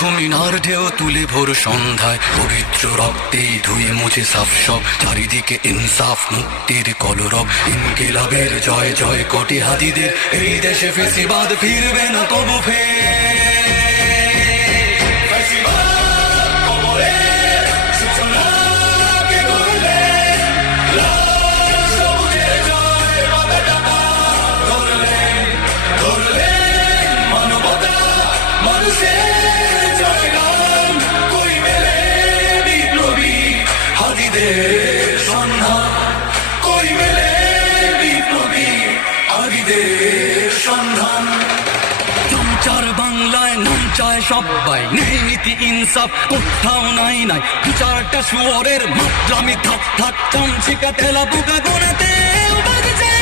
ঘুমিনার ঢেউ তুলে ভোর সন্ধ্যায় পবিত্র রক্তে ধুয়ে মুছে সাফ সব চারিদিকে ইনসাফ মুক্তির কলরব ইনকিলাবের জয় জয় কোটি হাদিদের এই দেশে ফেসিবাদ ফিরবে না কবু ফের চার বাংলায় নাম চায় সবাই নেই নীতি ইনসাফ কোথাও নাই নাই দু চারটা শুয়োরের মাত্রামি থাক থাক চামচিকা তেলা পোকা গোনাতে বাজছে